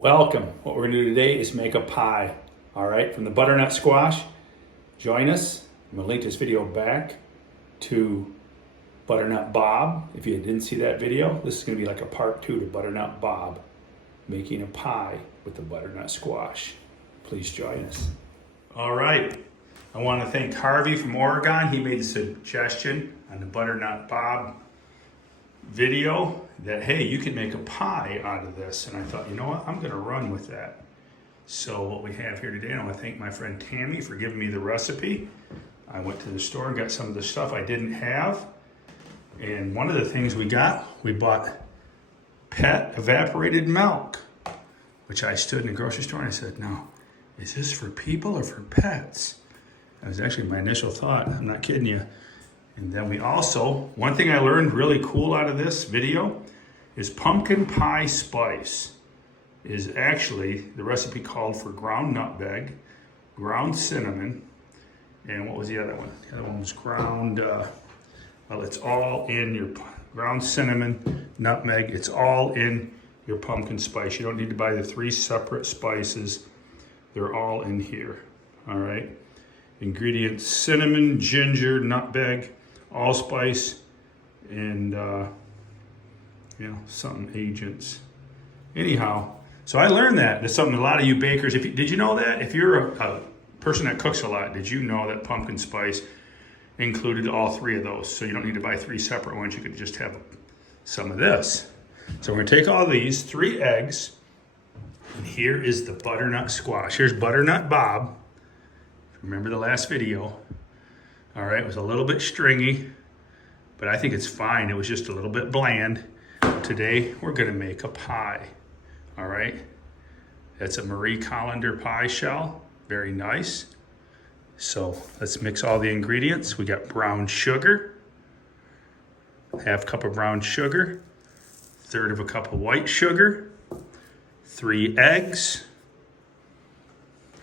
Welcome. What we're going to do today is make a pie, all right, from the butternut squash. Join us. I'm going to link this video back to Butternut Bob. If you didn't see that video, this is going to be like a part 2 to Butternut Bob making a pie with the butternut squash. Please join us. All right. I want to thank Harvey from Oregon. He made a suggestion on the Butternut Bob video that, hey, you can make a pie out of this. And I thought, you know what, I'm going to run with that. So what we have here today, I want to thank my friend Tammy for giving me the recipe. I went to the store and got some of the stuff I didn't have. And one of the things we bought pet evaporated milk, which I stood in the grocery store and I said, no, is this for people or for pets? That was actually my initial thought. I'm not kidding you. And then we also, one thing I learned really cool out of this video is pumpkin pie spice is actually, the recipe called for ground nutmeg, ground cinnamon, and what was the other one? The other one was ground, well, it's all in your ground cinnamon, nutmeg, it's all in your pumpkin spice. You don't need to buy the 3 separate spices. They're all in here, all right? Ingredients: cinnamon, ginger, nutmeg, allspice, and some agents. Anyhow, so I learned that. That's something a lot of you bakers, did you know that? If you're a person that cooks a lot, did you know that pumpkin spice included all 3 of those? So you don't need to buy 3 separate ones. You could just have some of this. So we're gonna take all these, 3 eggs, and here is the butternut squash. Here's Butternut Bob. Remember the last video. All right, it was a little bit stringy, but I think it's fine. It was just a little bit bland. Today, we're gonna make a pie, all right? That's a Marie Callender pie shell, very nice. So let's mix all the ingredients. We got brown sugar, 1/2 cup of brown sugar, 1/3 of a cup of white sugar, 3 eggs,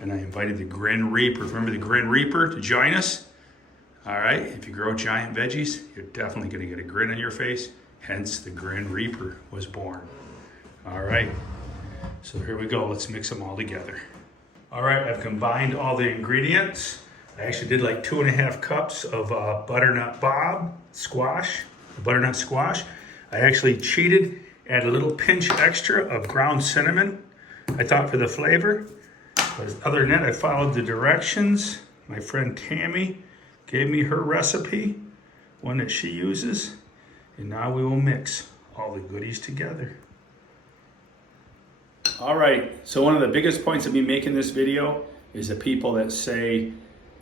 and I invited the Grin Reaper. Remember the Grin Reaper to join us? All right, if you grow giant veggies, you're definitely gonna get a grin on your face. Hence, the Grin Reaper was born. All right, so here we go. Let's mix them all together. All right, I've combined all the ingredients. I actually did like 2.5 cups of Butternut Bob squash, butternut squash. I actually cheated, add a little pinch extra of ground cinnamon, I thought, for the flavor. But other than that, I followed the directions. My friend Tammy gave me her recipe, one that she uses, and now we will mix all the goodies together. All right, so one of the biggest points of me making this video is the people that say,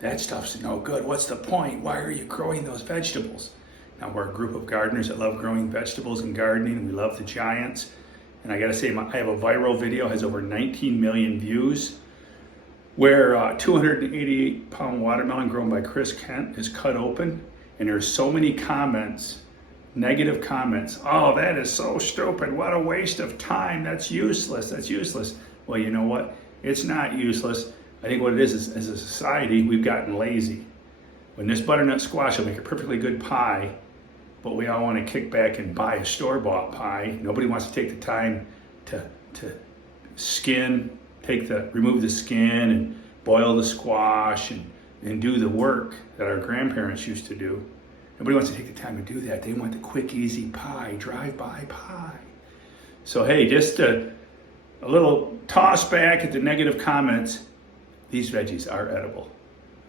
that stuff's no good, what's the point? Why are you growing those vegetables? Now, we're a group of gardeners that love growing vegetables and gardening, and we love the Giants. And I gotta say, I have a viral video, has over 19 million views, where 288-pound watermelon grown by Chris Kent is cut open, and there's so many comments, negative comments. Oh, that is so stupid. What a waste of time. That's useless. That's useless. Well, you know what? It's not useless. I think what it is as a society, we've gotten lazy. When this butternut squash will make a perfectly good pie, but we all want to kick back and buy a store-bought pie. Nobody wants to take the time to skin, remove the skin and boil the squash and do the work that our grandparents used to do. Nobody wants to take the time to do that. They want the quick, easy pie, drive-by pie. So hey, just a little toss back at the negative comments. These veggies are edible.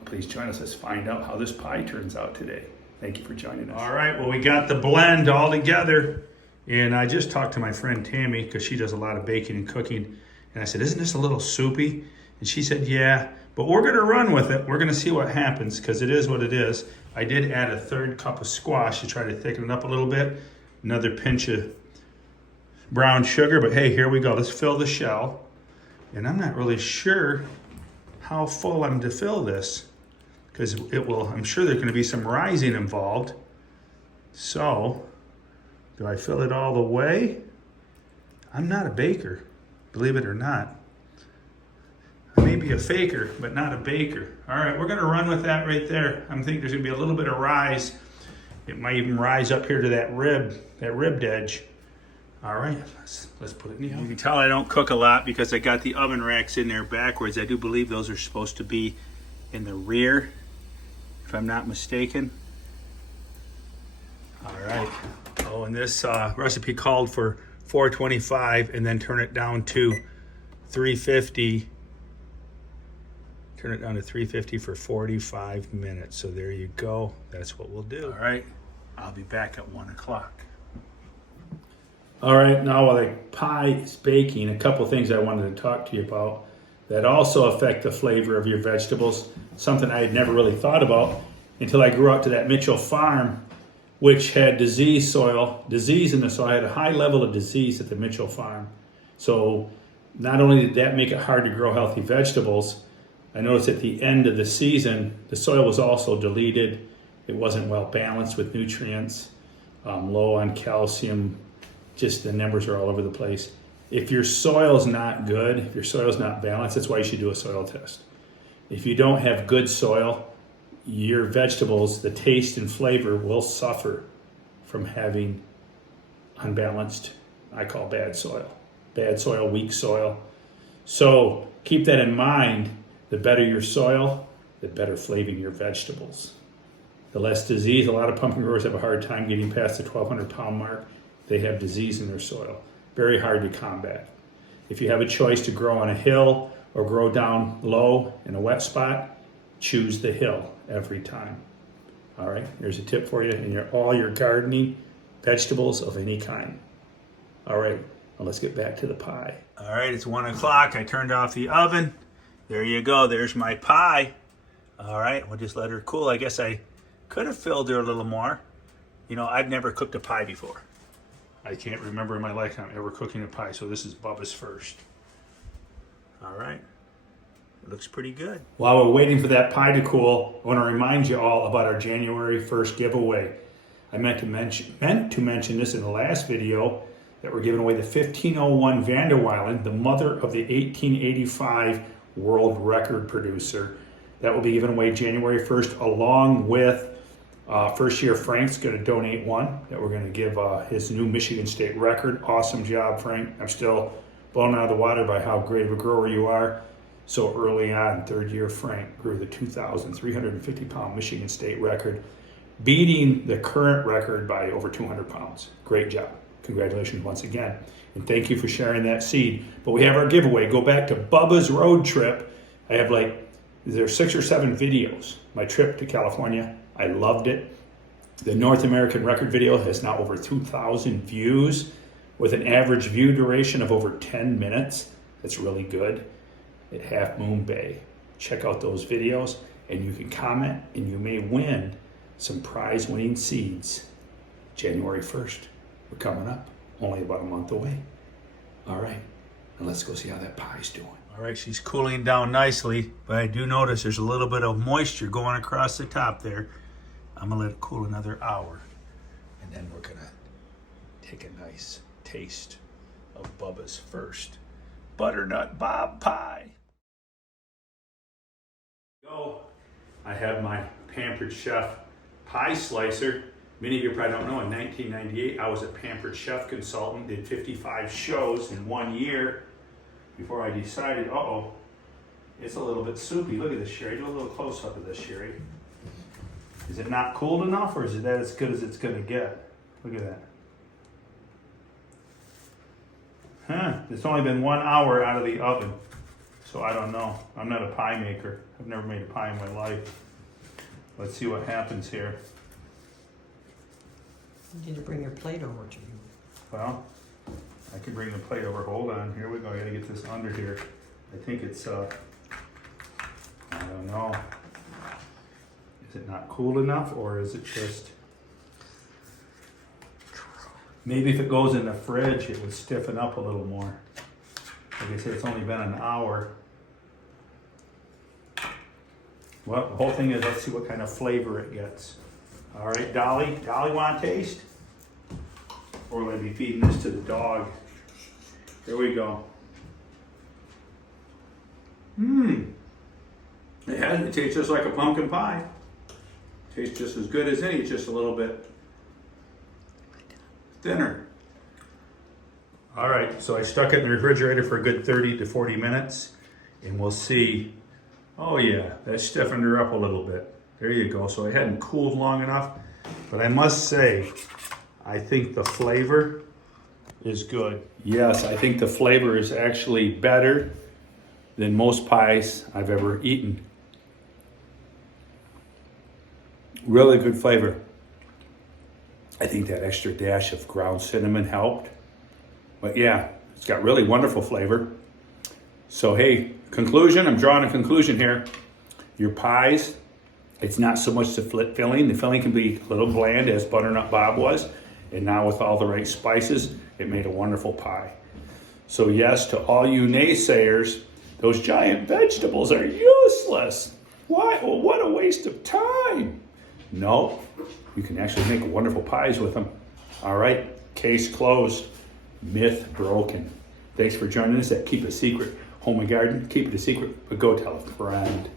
Please join us. Let's find out how this pie turns out today. Thank you for joining us. All right, well, we got the blend all together. And I just talked to my friend Tammy, because she does a lot of baking and cooking. And I said, isn't this a little soupy? And she said, yeah, but we're gonna run with it. We're gonna see what happens, because it is what it is. I did add a 1/3 cup of squash to try to thicken it up a little bit. Another pinch of brown sugar, but hey, here we go. Let's fill the shell. And I'm not really sure how full I'm to fill this, because I'm sure there's gonna be some rising involved. So, do I fill it all the way? I'm not a baker, believe it or not. I may be a faker, but not a baker. All right, we're gonna run with that right there. I think there's gonna be a little bit of rise. It might even rise up here to that ribbed edge. All right, let's put it in the oven. You can tell I don't cook a lot because I got the oven racks in there backwards. I do believe those are supposed to be in the rear, if I'm not mistaken. All right. Oh, and this recipe called for 425 and then turn it down to 350. Turn it down to 350 for 45 minutes. So there you go. That's what we'll do. All right. I'll be back at 1 o'clock. All right, now while the pie is baking, a couple things I wanted to talk to you about that also affect the flavor of your vegetables, something I had never really thought about until I grew out to that Mitchell farm, which had disease in the soil. I had a high level of disease at the Mitchell farm. So not only did that make it hard to grow healthy vegetables, I noticed at the end of the season, the soil was also deleted. It wasn't well balanced with nutrients, low on calcium. Just the numbers are all over the place. If your soil's not good, if your soil's not balanced, that's why you should do a soil test. If you don't have good soil, your vegetables, the taste and flavor will suffer from having unbalanced, I call bad soil. Bad soil, weak soil. So keep that in mind. The better your soil, the better flavoring your vegetables. The less disease. A lot of pumpkin growers have a hard time getting past the 1,200 pound mark. They have disease in their soil. Very hard to combat. If you have a choice to grow on a hill or grow down low in a wet spot, choose the hill every time. All right, here's a tip for you in all your gardening, vegetables of any kind. All right, well, let's get back to the pie. All right, it's 1 o'clock. I turned off the oven. There you go, there's my pie. All right, we'll just let her cool. I guess I could have filled her a little more. You know, I've never cooked a pie before. I can't remember in my lifetime ever cooking a pie, so this is Bubba's first. All right, it looks pretty good. While we're waiting for that pie to cool, I want to remind you all about our January 1st giveaway. I meant to mention this in the last video, that we're giving away the 1501 Vanderweilen, the mother of the 1885 world record producer. That will be given away January 1st, along with first year Frank's going to donate one that we're going to give his new Michigan State record. Awesome job, Frank. I'm still blown out of the water by how great of a grower you are. So early on, third year Frank grew the 2,350 pound Michigan State record, beating the current record by over 200 pounds. Great job. Congratulations once again. And thank you for sharing that seed. But we have our giveaway. Go back to Bubba's Road Trip. I have there's 6 or 7 videos. My trip to California. I loved it. The North American record video has now over 2,000 views with an average view duration of over 10 minutes. That's really good. At Half Moon Bay. Check out those videos and you can comment and you may win some prize winning seeds. January 1st. We're coming up. Only about a month away. All right. And let's go see how that pie's doing. All right, she's cooling down nicely, but I do notice there's a little bit of moisture going across the top there. I'm gonna let it cool another hour, and then we're gonna take a nice taste of Bubba's first butternut bob pie. Go. I have my Pampered Chef pie slicer. Many of you probably don't know, in 1998, I was a Pampered Chef consultant, did 55 shows in 1 year before I decided, it's a little bit soupy. Look at this, Sherry. Do a little close-up of this, Sherry. Is it not cooled enough, or is it that as good as it's going to get? Look at that. It's only been 1 hour out of the oven, so I don't know. I'm not a pie maker. I've never made a pie in my life. Let's see what happens here. You need to bring your plate over to you. Well, I can bring the plate over. Hold on. Here we go. I gotta get this under here. I think it's, I don't know. Is it not cool enough, or is it just... Maybe if it goes in the fridge, it would stiffen up a little more. Like I said, it's only been an hour. Well, the whole thing is, let's see what kind of flavor it gets. All right, Dolly. Dolly, want to taste? Or will I be feeding this to the dog? Here we go. It tastes just like a pumpkin pie. Tastes just as good as any, it's just a little bit thinner. All right, so I stuck it in the refrigerator for a good 30 to 40 minutes, and we'll see. Oh yeah, that stiffened her up a little bit. There you go. So it hadn't cooled long enough, but I must say, I think the flavor is good. Yes, I think the flavor is actually better than most pies I've ever eaten. Really good flavor. I think that extra dash of ground cinnamon helped. But yeah, it's got really wonderful flavor. So hey, conclusion, I'm drawing a conclusion here. Your pies, it's not so much the filling. The filling can be a little bland, as Butternut Bob was. And now with all the right spices, it made a wonderful pie. So yes, to all you naysayers, those giant vegetables are useless. Why? Well, what a waste of time. No, you can actually make wonderful pies with them. All right, case closed. Myth broken. Thanks for joining us at Keep It Secret Home and Garden. Keep it a secret, but go tell a friend.